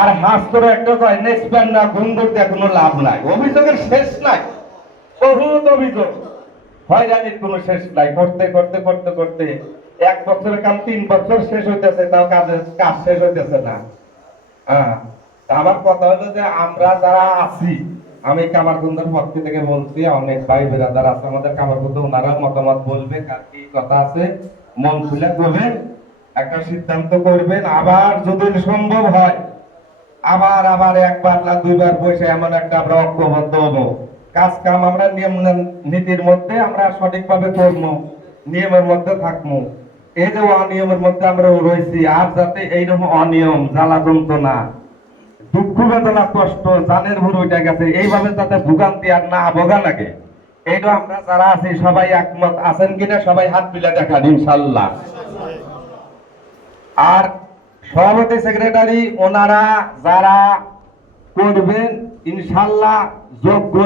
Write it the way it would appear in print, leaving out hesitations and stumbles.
আর master একটা কয় next pan না ঘুঙ্গুর দিয়ে কোনো লাভ নাই, অভিযোগের শেষ নাই, বহুত অভিযোগ, হয়রানির কোনো শেষ নাই, করতে করতে করতে করতে 1 বছরের কাম 3 বছর শেষ হইতেছে, তাও কাজ শেষ হইতেছে না। হ্যাঁ, আমার কথা হলো যে আমরা যারা আছি, আমি কামারকুন্দের পক্ষ থেকে বলছি, অনেক ভাই বেরাদার আছে আমাদের কামারকুন্দে, ওনারা মতামত বলবে, কার কি কথা আছে মন খুলে করবেন, একটা সিদ্ধান্ত করবেন। আবার যদি সম্ভব হয় আবার আবার একবার না দুইবার পয়সা এমন একটা আমরা ঐক্যবদ্ধ হবো, কাজ কাম আমরা নিয়ম নীতির মধ্যে আমরা সঠিকভাবে করবো, নিয়মের মধ্যে থাকবো। এই যে অনিয়মের মধ্যে আমরা রয়েছি, আর যাতে এইরকম অনিয়ম জ্বালা যন্ত্রণা দুঃখ বেদনা কষ্ট জানের ভুল উঠে গেছে, এইভাবে যাতে ভোগান্তি আর না ভোগা লাগে, এইটা আমরা যারা আছি সবাই একমত আছেন কিনা, সবাই হাত মিলা দেখান ইনশাল্লাহ। আর সভাপতি সেক্রেটারি ওনারা যারা করবেন ইনশাল্লাহ যোগ্য